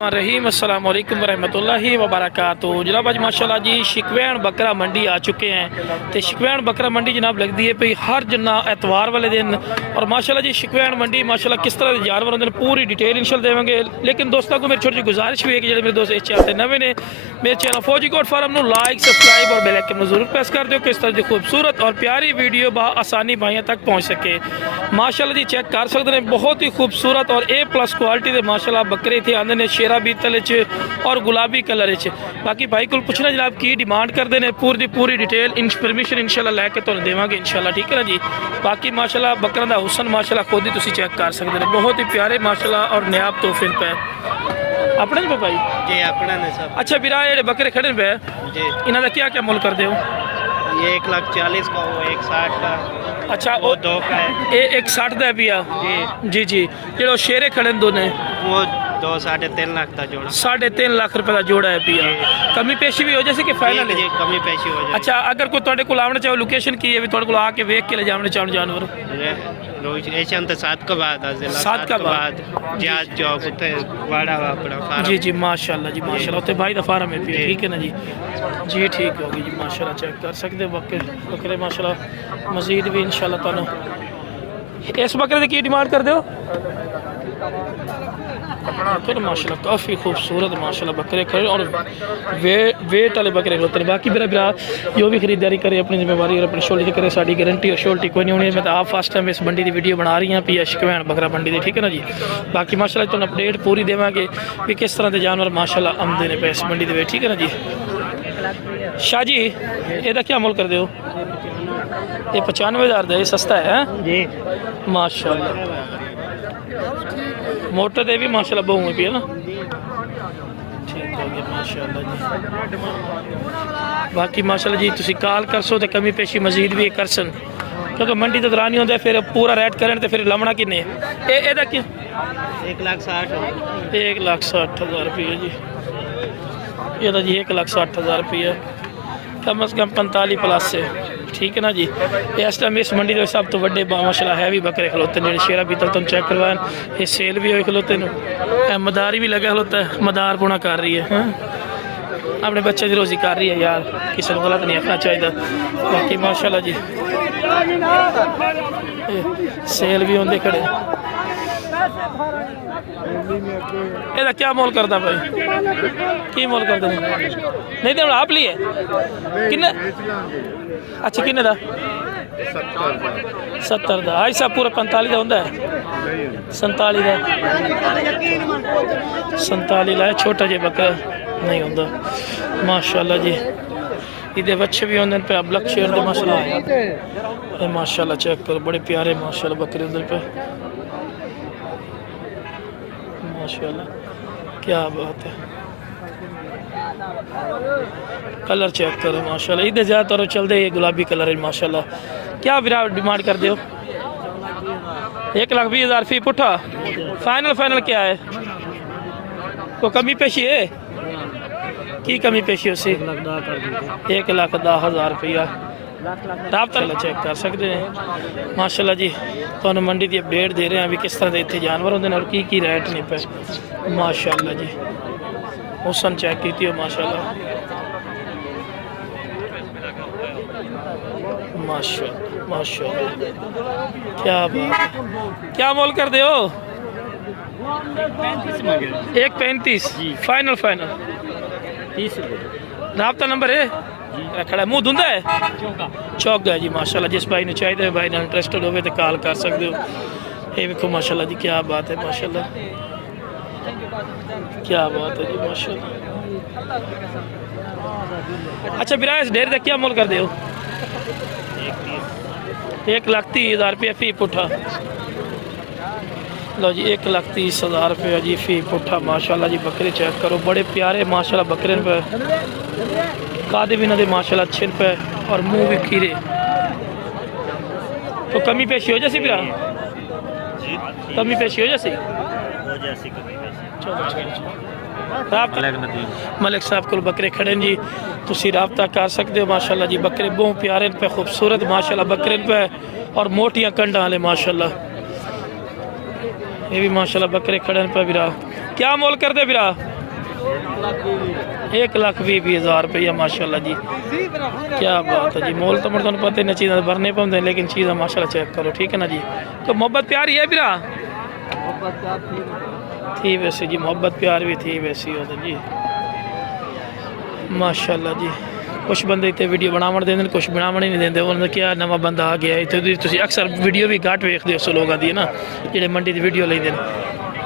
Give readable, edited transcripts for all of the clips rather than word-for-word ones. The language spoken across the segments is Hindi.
रहीम अस्सलाम वालेकुम रहमतुल्लाहि व बरकातुहू। जनाब आज माशाल्लाह जी शिकवैन बकरा मंडी आ चुके हैं। तो शिकवैन बकरा मंडी जनाब लगती है भाई हर जना एतवार वाले दिन। और माशाल्लाह जी शिकवैन मंडी माशाल्लाह किस तरह के जानवर होंगे पूरी डिटेल इंशाल्लाह देवेंगे। लेकिन दोस्तों को मेरी छोटी गुजारिश भी है कि जो मेरे दोस्त इस चैनल नवे ने मेरे चैनल फौजी कोट फार्म को लाइक सब्सक्राइब और बेल आइकन जरूर प्रेस कर दो कि इस तरह की खूबसूरत और प्यारी वीडियो आसानी भाइयों तक पहुँच सके। माशाल्लाह जी चेक कर सकते हैं बहुत ही खूबसूरत और A+ क्वालिटी के माशाल्लाह बकरे इतने आते हैं शेरा बीतल और गुलाबी कलर। बाकी भाई को पूछना जनाब की डिमांड करते हैं पूरी डिटेल परमिशन इंशाल्लाह लैके तो देवांगे इंशाल्लाह, ठीक है ना जी। बाकी माशाल्लाह बकरा का हुसन माशाल्लाह खुद ही तुम चेक कर सकते हैं बहुत ही प्यारे माशाल्लाह और नायाब तोहफे पे अपने पे भाई जी अपना ने सब। अच्छा बिरा ये बकरे खड़े पे जी इन्हों का क्या क्या मुल कर दो? ये 1,40,000 का, वो 1,60 का। अच्छा वो 2 का है। ये 1,60 का पिया जी जी जो शेरे खड़े दोनों वो 2-3.5 लाख का जोड़ा। 3.5 लाख रुपए का जोड़ा है पिया। कमी पेशी भी हो जैसे कि फाइनल जी कमी पेशी हो जाए। अच्छा अगर कोई तुहाडे कोल आवना चाहे लोकेशन की है भी तुहाडे कोल आके देख के ले जावने चाहन जानवर रोशन तो 7 के बाद आ जिला 7 के बाद जहाज चौक उते वाड़ा वा अपना फार्म। जी जी माशाल्लाह जी माशाल्लाह उते भाई दा फार्म है पिया, ठीक है ना जी। जी ठीक होगी जी माशाल्लाह चेक कर सकते हो बकरे माशाल्लाह मजीद भी इंशाल्लाह तुहानू इस बकरे की डिमांड कर दो? तो माशाल्लाह काफ़ी खूबसूरत माशाल्लाह बकरे खड़े और वेट वाले बकरे होते हैं। बाकी मेरा बिरा जो भी खरीदारी करे अपनी जिम्मेवारी और अपनी शोल्टी करे साड़ी गारंटी और शोल्टी कोई नहीं होनी। मैं तो आप फर्स्ट टाइम इस मंडी की वीडियो बना रही हैं पी शिकवैन बकरा मंडी की, ठीक है ना जी। बाकी माशाल्लाह तुम अपडेट पूरी देवांगे भी किस तरह के जानवर माशाल्लाह आमदे ने पे इस मंडी के, ठीक है ना जी। शाह जी ਇਹਦਾ क्या मुल कर दो? ये 95,000 का, ये सस्ता है जी माशाल्लाह। मोटर ते भी माशाल्लाह बहु हुई पी है ना, ठीक हो गया माशाल्लाह जी। बाकी माशाल्लाह जी तुसी कॉल कर सो तो कमी पेशी मजीद भी कर सन क्योंकि मंडी तो दौरान ही होंगे फिर पूरा रेट करें तो फिर लमना किन्ने एदा क्या? 1,60,000 1,60,000 रुपये जी। ये तो जी 1,60,000 रुपये कम अज़ कम 45+ से, ठीक है ना जी। इस टाइम इस मंडी के सब तो बड़े माशाल्लाह है भी बकरे खलोते हैं शेरा बीतल तुम चेक करवाएं। ये सेल भी हो खलोते हैं, मदारी भी लगा खलोता है, मदार पुना कर रही है अपने बच्चे की रोजी कर रही है यार, किसी को गलत नहीं आखना चाहिए। बाकी माशाल्लाह जी सेल भी होंगे खड़े। ਇਹਦਾ क्या मोल करता भाई? की मोल करते नहीं तो आप लिए किन्ने? अच्छा किन्ने दा? 70 का आई साहब पूरा 45 का होंगे 47 का 47 लाया छोटा जे बकरा नहीं होंगे माशाल्लाह जी। ये बच्चे भी होंगे पे ब्लैक शेयर दे माशाल्लाह माशाल्लाह चेक करो बड़े प्यारे माशाल्लाह बकरे उधर पे माशाल्लाह क्या बात है। कलर चेक करो माशाल्लाह इधर ज़्यादातर चलते ये गुलाबी कलर है माशाल्लाह। क्या बिरा डिमांड कर दो? 1,20,000 फी पुठा फाइनल क्या है? को कमी पेशी है की कमी पेशी उसी 1,10,000 रुपया राबता चेक कर सकते हैं माशाल्लाह जी। तो मंडी की अपडेट दे रहे हैं भी किस तरह के इतने जानवर होंगे और की रेट नहीं पे माशाल्लाह जी। हुसन चेक की हो माशाल्लाह माशाल्लाह माशाल्लाह क्या बात है। क्या मोल कर दो? 1,35 फाइनल 30 राबता नंबर है खड़ा मुँह धुंधा है चौक है जी माशाल्लाह। जिस भाई ने चाहिए भाई ने इंटरेस्टेड हो तो कॉल कर सकते हो। ये देखो माशाल्लाह जी क्या बात है माशाल्लाह क्या बात है जी माशाल्लाह। अच्छा बिरा इस डेर का क्या मोल कर दो? 1,30,000 रुपया फी पुठा। लो जी 1,30,000 रुपया जी फी पुठा माशाल्लाह जी। बकरे चेक करो बड़े प्यारे माशाल्लाह बकरे पे कादे भी ना दे माशाल्लाह अच्छे पे और मुंह भी खीरे। तो कमी पेशी हो जैसी बिरा कमी पेशी हो जैसी मलिक साहब को बकरे खड़े जी तुसी राबता कर सकते हो माशाल्लाह जी। बकरे बहुत प्यारे पे खूबसूरत माशाल्लाह बकरे पे और मोटियां कंडा वाले माशाल्लाह। ये भी माशाल्लाह बकरे खड़े पे बिरा क्या मोल कर दे फिरा 1,20,000 रुपया माशाल्लाह जी। क्या बात है जी। मोल तो मैं तुहानू पता ही ना चीज़ा भरने पाते लेकिन चीज़ा माशाल्लाह चेक करो ठीक है ना जी। तो मोहब्बत प्यार ही है फिरा थी वैसे जी मोहब्बत प्यार भी थी वैसी हो जी माशाल्लाह जी। कुछ बंदे इतने वीडियो बनावन देंगे कुछ बनावन ही नहीं देंगे। उन्होंने क्या नवा बंदा आ गया इतने तुम अक्सर वीडियो भी घट वेखते हो लोगों की ना जेडे मंडी की वीडियो लेते हैं।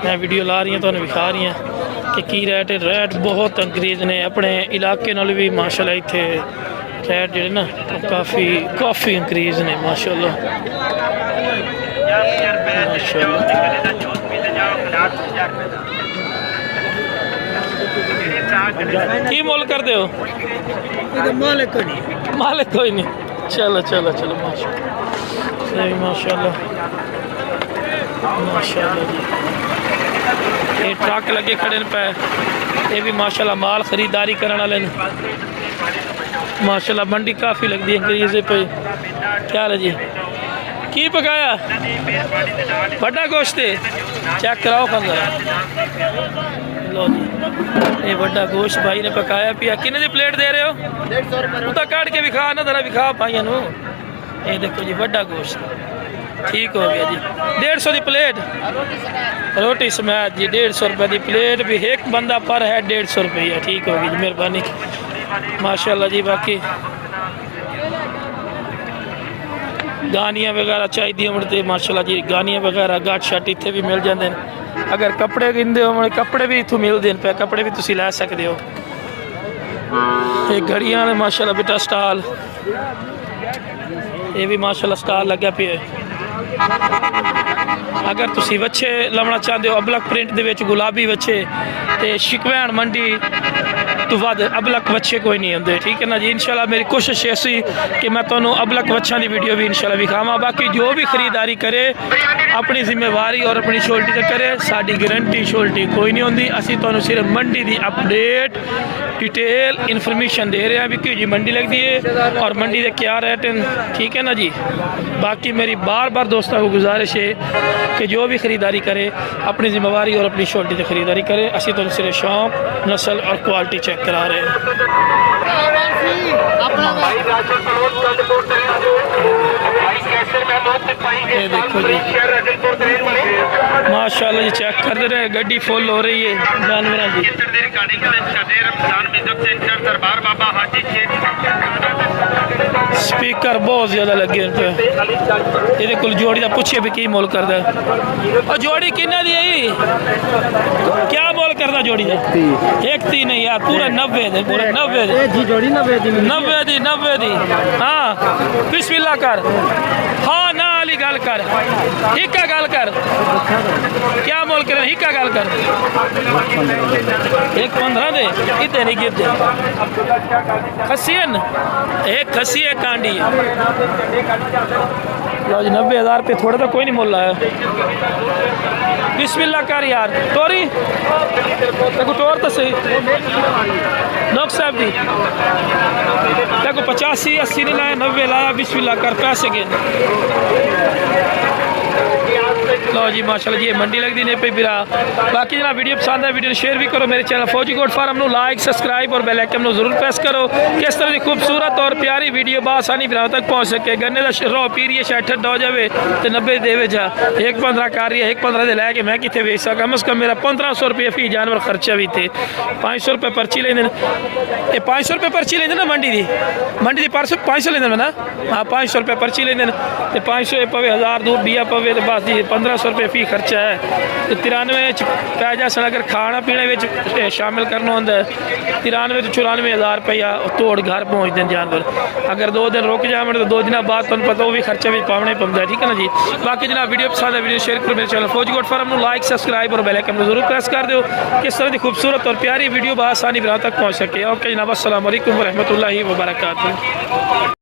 मैं वीडियो ला रही हूँ तुहानू विखा रही हूँ कि की रेट रेट बहुत अंग्रेज ने अपने इलाके नाल भी माशाल्लाह इतने रेट जो ना काफ़ी काफ़ी अंग्रेज ने माशाल्लाह माशाल्लाह। की मोल कर दे हो मालिक कोई नहीं। चलो चलो चलो माशाल्लाह माशाल्लाह माशाल्लाह जी। ये ट्रक लगे खड़े पे ये भी माशाल्लाह माल खरीदारी करने वाले माशाल्लाह। मंडी काफ़ी लगती है अंग्रेज़ पे। क्या है जी की पकाया बड़ा गोश्त चेक कराओ खंदा लो जी। ये बड़ा गोश्त भाई ने पकाया पिया किन्ने दी प्लेट दे रहे हो उता काट के विखा ना जरा विखा पाइया नू। ये देखो जी बड़ा गोश्त ठीक हो गया जी 150 की प्लेट रोटी समेत जी 150 रुपये की प्लेट भी एक बंदा पर है 150 रुपया ठीक होगी जी मेहरबानी माशाल्लाह जी। बाकी गानियाँ वगैरह चाहिए होते माशाल्लाह जी गानियाँ वगैरह गट शट इतने भी मिल जाते हैं। अगर कपड़े गिनते हो कपड़े भी इतों मिलते हैं पे कपड़े भी तुम लै सकते हो। ये घड़ियाँ ने माशाल्लाह बेटा स्टाल ये भी माशाल्लाह स्टाल लगे पे। अगर तुम बच्चे लवना चाहते हो अबलक प्रिंट दे विच गुलाबी बच्चे तो शिकवैन मंडी तो वध अबलक बच्चे कोई नहीं होंगे ठीक है ना जी। इंशाल्लाह मेरी कोशिश ऐसी कि मैं तुहानू अबलक बच्चों की वीडियो भी इंशाल्लाह विखावां। बाकी जो भी खरीदारी करे अपनी जिम्मेवारी और अपनी शोल्टी से करे साड़ी गारंटी शोल्टी कोई नहीं होंगी। असी तुहानू सिर्फ मंडी की अपडेट डिटेल इन्फॉर्मेशन दे रहे हैं भी कि जी मंडी लगती है और मंडी के क्या रेट हैं ठीक है ना जी। बाकी मेरी बार बार दोस्तों को गुजारिश है कि जो भी ख़रीदारी करे अपनी जिम्मेवारी और अपनी शोल्टी से ख़रीदारी करे। असी तो सिर्फ शौक नस्ल और क्वालिटी चेक करा रहे हैं। ये देखो जी माशाल्लाह जी चेक कर दे रहे गड्डी फुल हो रही है जानवरों की। स्पीकर बहुत ज़्यादा लगे इन पे। ये कुल जोड़ी का पूछे भी की मोल करता है और जोड़ी किन्ना दी क्या मोल करता जोड़ी का 130 नहीं यार पूरा 90 दे पूरा 90 दे जी जोड़ी 90 दी हाँ बिस्मिल्लाह कर हाँ ना वाली गल कर हिक्का गल कर क्या मोल कर हिक्का गल कर 115 दे इतने नहीं गिरते खसियन एक खसी एक कांडी लो जी 90,000 रुपये थोड़ा तो कोई नहीं मोल आया। बिस्मिल्लाह कर यार टोरी देखो टोर तो सही नौक साहब दी देखो 85-80 नहीं लाया 90 लाया बिस्मिल्लाह कर पैसे गिन लो जी माशाल्लाह जी मंडी लगती नहीं पे बिरा। बाकी जनाब वीडियो पसंद है वीडियो शेयर भी करो। मेरे चैनल फौजी गोट फार्म को लाइक सब्सक्राइब और बेल आइकन को जरूर प्रेस करो किस तरह की खूबसूरत और प्यारी वीडियो बासानी बिरा तक पहुँच सके। गन्ने का रो पीरिए 66 हो जाए तो 90 दे जा 115 कर रही है 115 से लैके मैं कितने बेच सका कम अज़ कम मेरा 1500 रुपये फी जानवर खर्चा भी थे 500 रुपये पर्ची लेंगे 500 रुपये पर्ची लेंगे ना मंडी की 500 लेंगे ना हाँ 500 रुपये पर्ची लेंगे तो 500 पवे 1000 दूर बिया पवे तो बस 1500 रुपये फी खर्चा है। तो 93 पै जा अगर खाना पीने में शामिल करना होंगे 93 तो 94,000 रुपया तोड़ घर पहुँचते हैं जानवर। अगर 2 दिन रुक जाए तो 2 दिन बाद तुम पता वो भी खर्चा भी पावना ही पड़ता है ठीक है ना जी। बाकी जनाब वीडियो पसंद है वीडियो शेयर करो। मेरे चैनल फौजी गोट फार्म को लाइक सब्सक्राइब और बेल आइकन को जरूर प्रेस कर दो किस तरह की खूबसूरत और प्यारी वीडियो बआसानी बिरा तक पहुँच सके। ओके जनाब अस्सलाम वालेकुम व रहमतुल्लाहि व बरकातहू।